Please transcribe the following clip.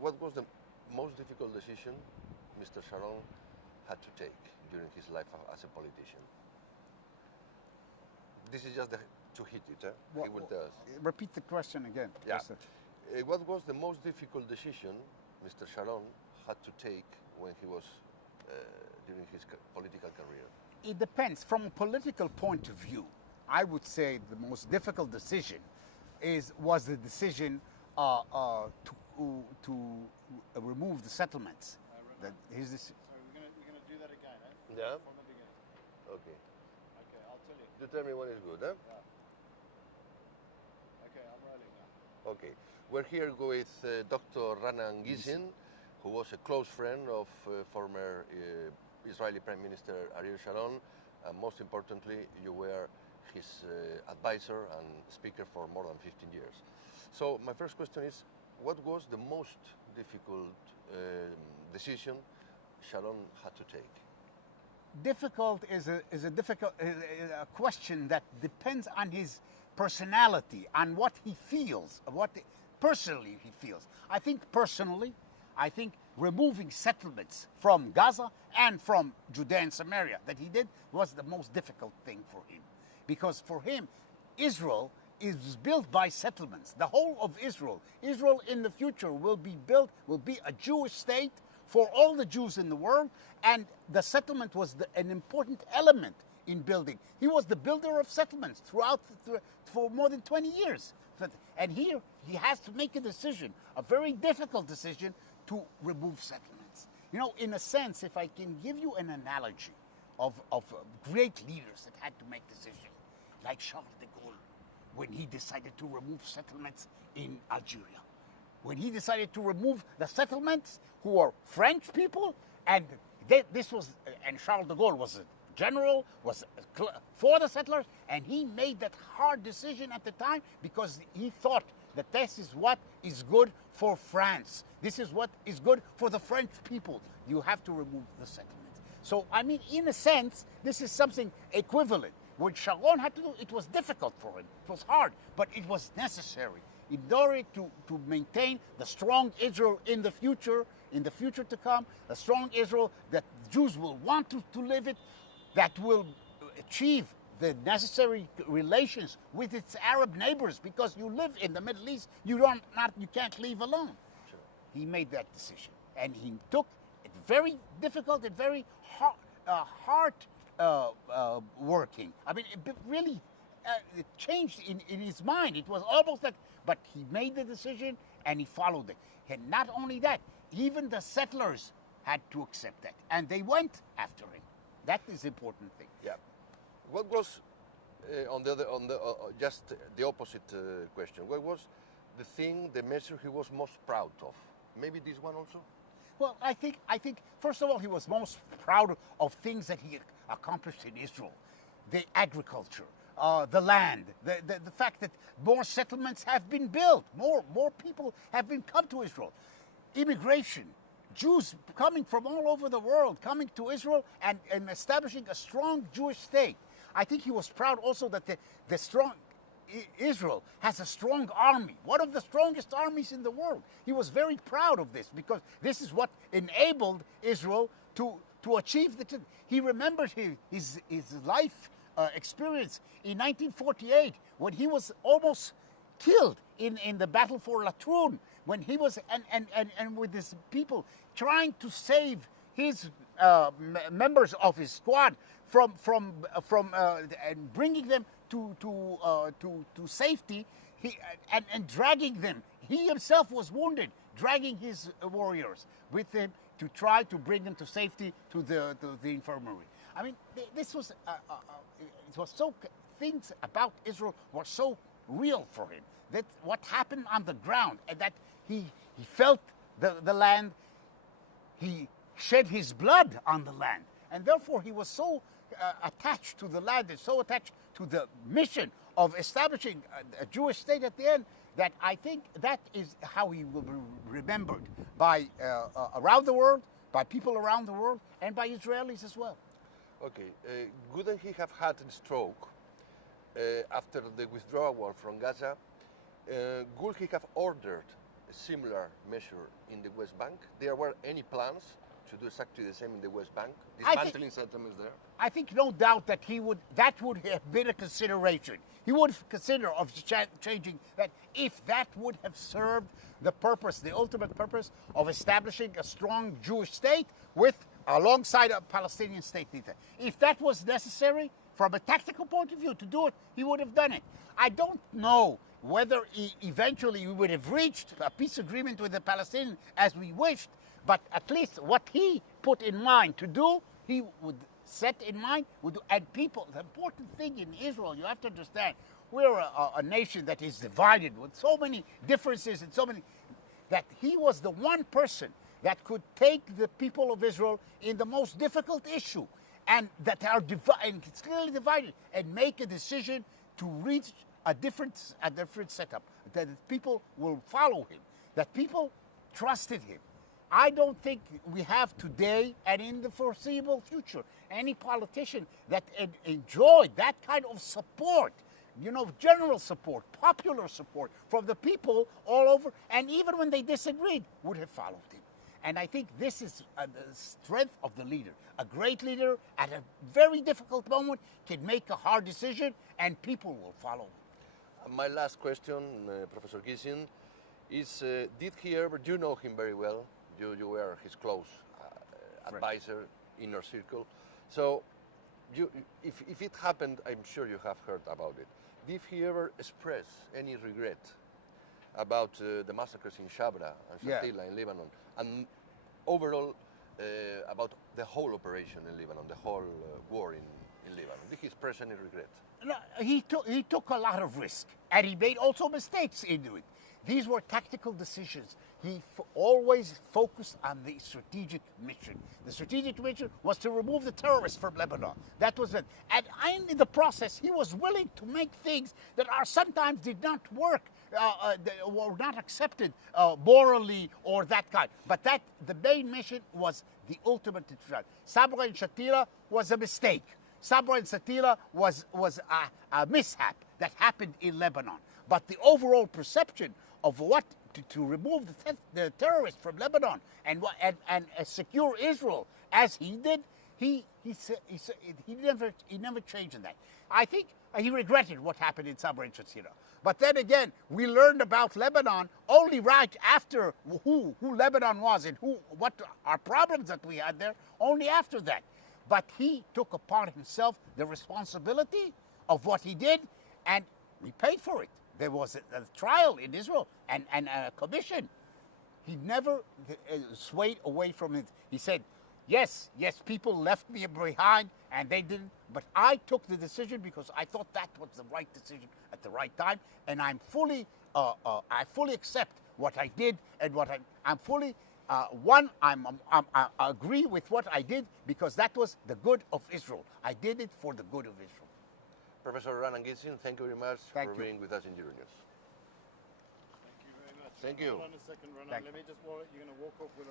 what was the most difficult decision Mr. Sharon had to take during his life as a politician? This is just to hit it. He will tell us. Repeat the question again. Yeah. What was the most difficult decision Mr. Sharon had to take when he was during his political career? It depends. From a political point of view, I would say the most difficult decision was the decision to remove the settlements. Sorry, we're gonna do that again, eh? Yeah. From the beginning. Okay. Okay, I'll tell you. You tell me when it's good, huh? Yeah. Okay, I'm rolling now. Okay. We're here with Dr. Raanan Gissin, who was a close friend of former Israeli Prime Minister Ariel Sharon, and most importantly, you were his advisor and speaker for more than 15 years. So my first question is, what was the most difficult decision Sharon had to take? Difficult is a question that depends on his personality, on what he feels, what personally he feels. I think removing settlements from Gaza and from Judea and Samaria that he did was the most difficult thing for him. Because for him, Israel is built by settlements. The whole of Israel in the future will be a Jewish state for all the Jews in the world, and the settlement was an important element in building. He was the builder of settlements for more than 20 years. And here he has to make a decision, a very difficult decision, to remove settlements. You know, in a sense, if I can give you an analogy of great leaders that had to make decisions, like Charles de Gaulle, when he decided to remove settlements in Algeria, when he decided to remove the settlements who were French people, and Charles de Gaulle was a general, was for the settlers, and he made that hard decision at the time because he thought that this is what is good for France. This is what is good for the French people. You have to remove the settlements. So, I mean, in a sense, this is something equivalent. What Sharon had to do, it was difficult for him. It was hard, but it was necessary in order to maintain the strong Israel in the future to come, a strong Israel that Jews will want to live it, that will achieve the necessary relations with its Arab neighbors, because you live in the Middle East, you can't leave alone. Sure. He made that decision, and he took it very difficult and very hard working. I mean, it really it changed in his mind. It was almost like, but he made the decision and he followed it. And not only that, even the settlers had to accept that, and they went after him. That is the important thing. Yeah. What was just the opposite question? What was the measure he was most proud of? Maybe this one also. Well, I think first of all, he was most proud of things that he accomplished in Israel, the agriculture, the land, the fact that more settlements have been built, more people have come to Israel, immigration, Jews coming from all over the world, coming to Israel and establishing a strong Jewish state. I think he was proud also that the strong Israel has a strong army, one of the strongest armies in the world. He was very proud of this because this is what enabled Israel to achieve he remembered his life experience in 1948 when he was almost killed in the battle for Latrun, when he was and with his people trying to save his members of his squad from and bringing them to safety, and dragging them. He himself was wounded, dragging his warriors with him to try to bring them to safety to the infirmary. I mean, this was it was so, things about Israel were so real for him, that what happened on the ground, and that he felt the land, he shed his blood on the land, and therefore he was so attached to the land and so attached to the mission of establishing a Jewish state at the end, that I think that is how he will be remembered by around the world, by people around the world, and by Israelis as well. Okay, couldn't he have had a stroke after the withdrawal from Gaza? Could he have ordered a similar measure in the West Bank? There were any plans to do exactly the same in the West Bank? Dismantling settlements there? I think no doubt that that would have been a consideration. He would consider of changing that if that would have served the purpose, the ultimate purpose of establishing a strong Jewish state alongside a Palestinian state. If that was necessary from a tactical point of view to do it, he would have done it. I don't know whether eventually we would have reached a peace agreement with the Palestinians as we wished, but at least what he put in mind to do, he would set in mind, would do. And people, the important thing in Israel, you have to understand, we're a nation that is divided with so many differences and so many, that he was the one person that could take the people of Israel in the most difficult issue and that are it's clearly divided and make a decision to reach a different setup, that people will follow him, that people trusted him. I don't think we have today and in the foreseeable future any politician that enjoyed that kind of support, general support, popular support from the people all over, and even when they disagreed, would have followed him. And I think this is the strength of the leader. A great leader at a very difficult moment can make a hard decision and people will follow him. My last question, Professor Gissin, is did he ever, you know him very well, you were his close advisor, inner circle, so if it happened, I'm sure you have heard about it. Did he ever express any regret about the massacres in Shabra and Shatila in Lebanon, and overall about the whole operation in Lebanon, the whole war in Lebanon? Did he express any regret? No, he took a lot of risk, and he made also mistakes in it. These were tactical decisions. He always focused on the strategic mission. The strategic mission was to remove the terrorists from Lebanon. That was it. And in the process, he was willing to make things that sometimes did not work, were not accepted morally or that kind. But the main mission was the ultimate. Sabra and Shatila was a mistake. Sabra and Shatila was a mishap that happened in Lebanon. But the overall perception of what to remove the terrorists from Lebanon and secure Israel as he did, he never changed in that. I think he regretted what happened in Sabra and Shatila. But then again, we learned about Lebanon only right after who Lebanon was and what our problems that we had there, only after that. But he took upon himself the responsibility of what he did, and we paid for it. There was a trial in Israel and a commission. He never swayed away from it. He said, yes, people left me behind and they didn't, but I took the decision because I thought that was the right decision at the right time, and I fully accept what I did and I'm fully I agree with what I did because that was the good of Israel. I did it for the good of Israel. Professor Raanan Gissin, thank you very much for being with us in Euronews. Thank you very much. Thank you. Hold on a second, Raanan. Let me just, you're going to walk off with